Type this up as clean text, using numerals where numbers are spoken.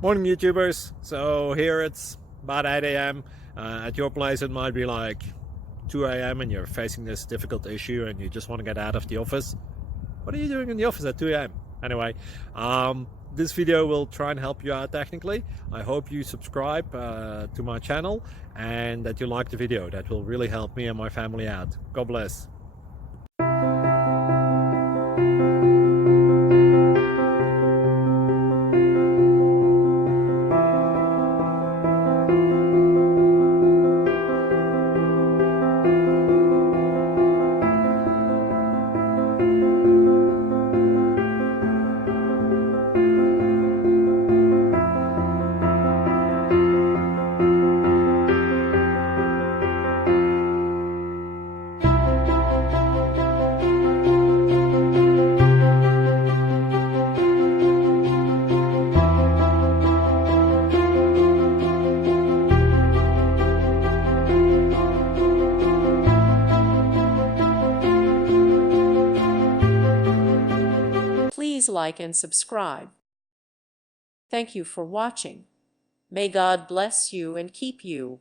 Morning YouTubers. So here it's about 8 a.m. At your place it might be like 2 a.m. and you're facing this difficult issue and you just want to get out of the office. What are you doing in the office at 2 a.m.? Anyway, this video will try and help you out technically. I hope you subscribe to my channel and that you like the video. That will really help me and my family out. God bless. Please like and subscribe. Thank you for watching. May God bless you and keep you.